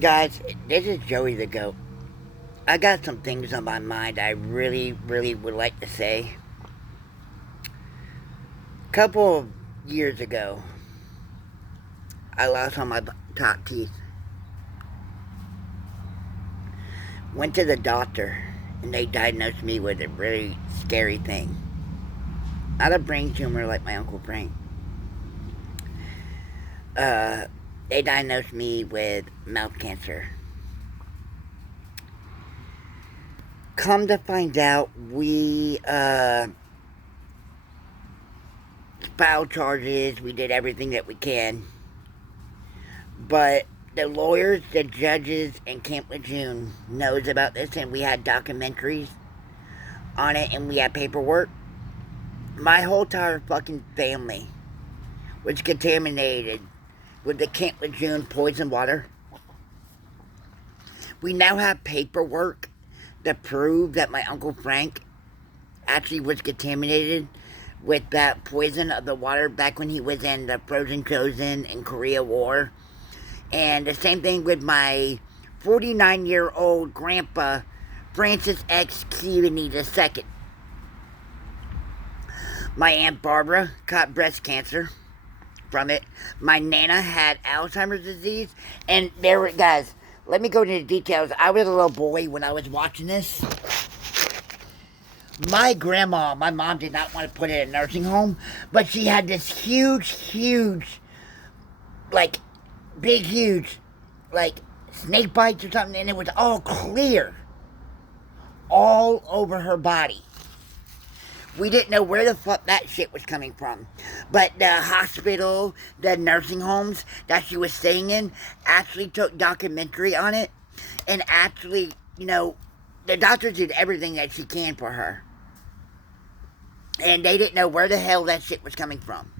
Guys, this is Joey the Goat. I got some things on my mind I really, really would like to say. A couple of years ago, I lost all my top teeth. Went to the doctor, and they diagnosed me with a really scary thing. Not a brain tumor like my Uncle Frank. Uh, they diagnosed me with mouth cancer. Come to find out, we filed charges. We did everything that we can. But the lawyers, the judges in Camp Lejeune knows about this, and we had documentaries on it, and we had paperwork. My whole entire fucking family was contaminated with the Camp Lejeune poison water. We now have paperwork to prove that my Uncle Frank actually was contaminated with that poison of the water back when he was in the Frozen Chosen and Korea War. And the same thing with my 49-year-old grandpa, Francis X. Keaveney II. My Aunt Barbara caught breast cancer from it. My Nana had Alzheimer's disease. And there, guys, let me go into the details. I was a little boy when I was watching this. My grandma, my mom did not want to put it in a nursing home, but she had this huge, like, big, huge, like, snake bites or something, and it was all clear. All over her body. We didn't know where the fuck that shit was coming from. But the hospital, the nursing homes that she was staying in, actually took documentary on it. And actually, the doctors did everything that she can for her. And they didn't know where the hell that shit was coming from.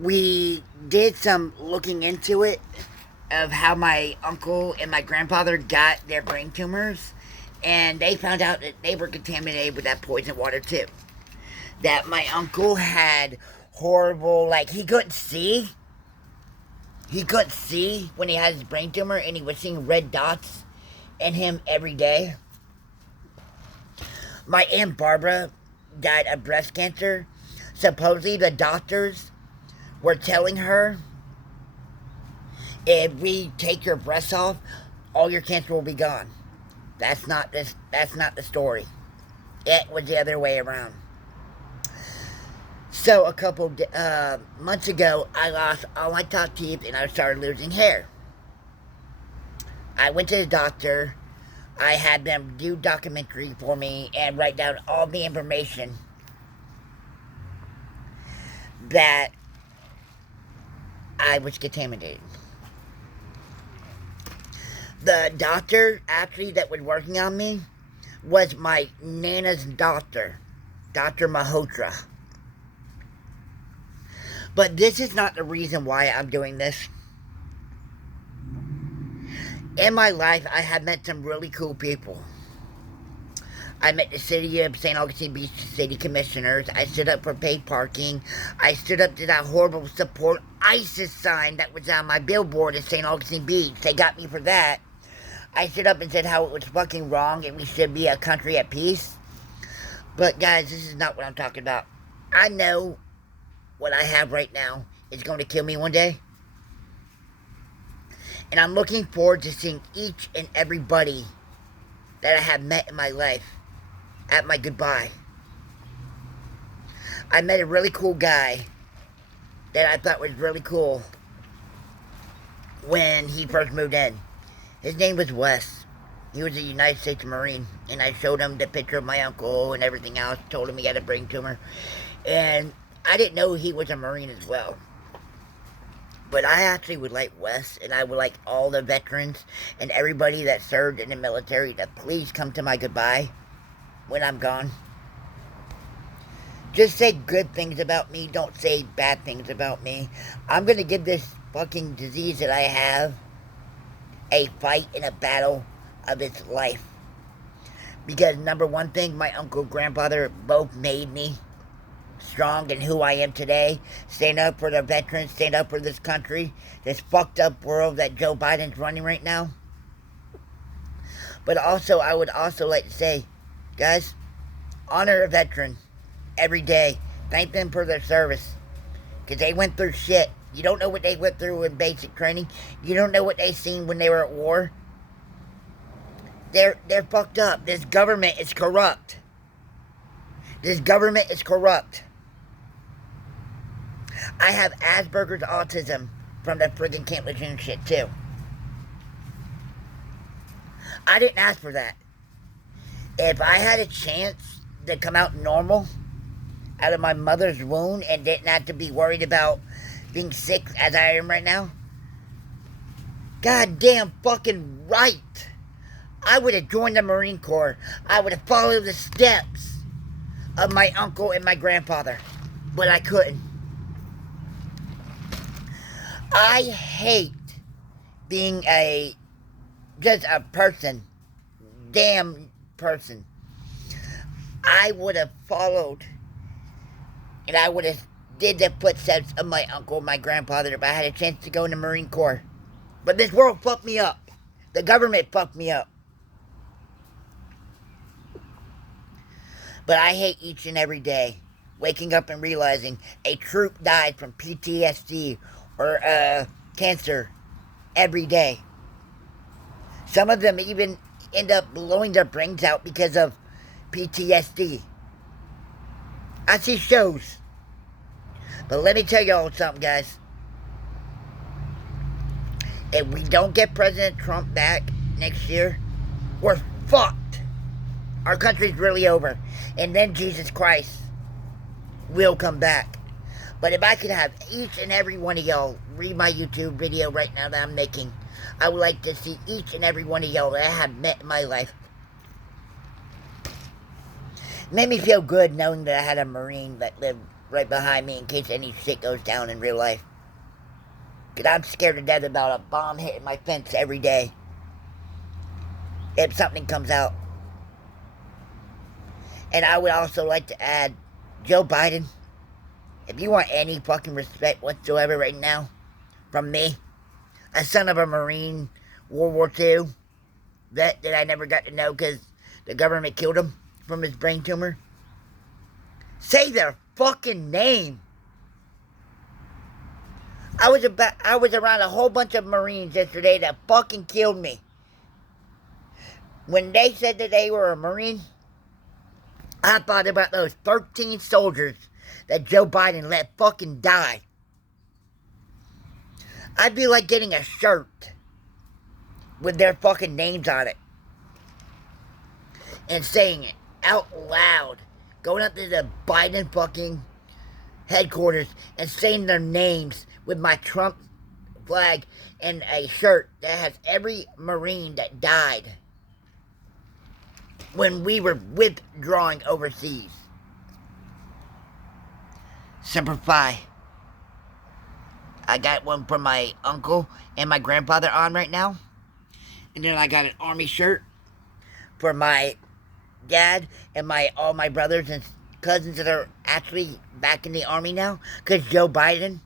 We did some looking into it of how my uncle and my grandfather got their brain tumors. And they found out that they were contaminated with that poison water too. That my uncle had horrible, like, he couldn't see. He couldn't see when he had his brain tumor, and he was seeing red dots in him every day. My Aunt Barbara died of breast cancer. Supposedly the doctors were telling her, if we take your breasts off, all your cancer will be gone. That's not the story. It was the other way around. So a couple months ago, I lost all my top teeth and I started losing hair. I went to the doctor. I had them do documentary for me and write down all the information that I was contaminated. The doctor actually that was working on me was my Nana's doctor, Dr. Mahotra. But this is not the reason why I'm doing this. In my life, I have met some really cool people. I met the city of St. Augustine Beach city commissioners. I stood up for paid parking. I stood up to that horrible support ISIS sign that was on my billboard in St. Augustine Beach. They got me for that. I stood up and said how it was fucking wrong and we should be a country at peace. But guys, this is not what I'm talking about. I know what I have right now is going to kill me one day. And I'm looking forward to seeing each and everybody that I have met in my life at my goodbye. I met a really cool guy that I thought was really cool when he first moved in. His name was Wes. He was a United States Marine. And I showed him the picture of my uncle and everything else. Told him he had a brain tumor. And I didn't know he was a Marine as well. But I actually would like Wes, and I would like all the veterans and everybody that served in the military to please come to my goodbye when I'm gone. Just say good things about me. Don't say bad things about me. I'm going to give this fucking disease that I have a fight and a battle of its life. Because number one thing, my uncle and grandfather both made me. strong in who I am today, stand up for the veterans, stand up for this country, this fucked up world that Joe Biden's running right now. But also, I would also like to say, guys, honor a veteran every day. Thank them for their service. Because they went through shit. You don't know what they went through in basic training. You don't know what they seen when they were at war. They're fucked up. This government is corrupt. This government is corrupt. I have Asperger's autism from the friggin' Camp Lejeune shit too. I didn't ask for that. If I had a chance to come out normal out of my mother's womb and didn't have to be worried about being sick as I am right now, goddamn fucking right, I would have joined the Marine Corps. I would have followed the steps of my uncle and my grandfather. But I couldn't. I hate being just a person. Damn person. I would have followed and I would have did the footsteps of my uncle and my grandfather if I had a chance to go in the Marine Corps. But this world fucked me up. The government fucked me up. But I hate each and every day waking up and realizing a troop died from PTSD or cancer every day. Some of them even end up blowing their brains out because of PTSD. I see shows. But let me tell y'all something, guys. If we don't get President Trump back next year, we're fucked. Our country's really over. And then Jesus Christ will come back. But if I could have each and every one of y'all read my YouTube video right now that I'm making, I would like to see each and every one of y'all that I have met in my life. It made me feel good knowing that I had a Marine that lived right behind me in case any shit goes down in real life. Because I'm scared to death about a bomb hitting my fence every day. If something comes out. And I would also like to add, Joe Biden, if you want any fucking respect whatsoever right now from me, a son of a Marine, World War II, vet that I never got to know because the government killed him from his brain tumor, say their fucking name. I was around a whole bunch of Marines yesterday that fucking killed me. When they said that they were a Marine, I thought about those 13 soldiers that Joe Biden let fucking die. I'd be like getting a shirt with their fucking names on it and saying it out loud. Going up to the Biden fucking headquarters and saying their names with my Trump flag and a shirt that has every Marine that died when we were withdrawing overseas. Semper Fi. I got one from my uncle and my grandfather on right now. And then I got an army shirt for my dad and all my brothers and cousins that are actually back in the army now. Because Joe Biden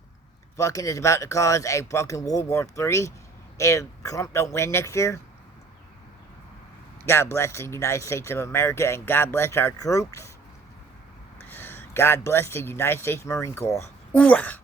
fucking is about to cause a fucking World War III if Trump don't win next year. God bless the United States of America and God bless our troops. God bless the United States Marine Corps. Ooh-ah!